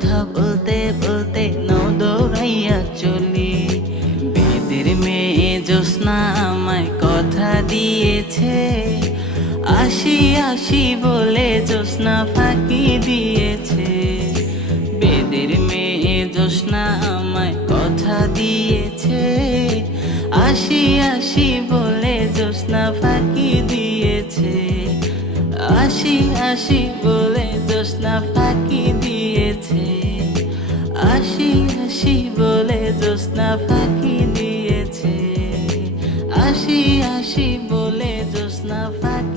কথা বলতে বলতে দৌড়াইয়া চলি। বেদের মেয়ে জ্যোৎস্না আমায় কথা দিয়েছে। আসি আসি বলে জ্যোৎস্না ফাঁকি দিয়েছে। বেদের মেয়ে জ্যোৎস্না আমায় কথা দিয়েছে। আসি আসি বলে জ্যোৎস্না ফাঁকি দিয়েছে। আসি আসি বলে of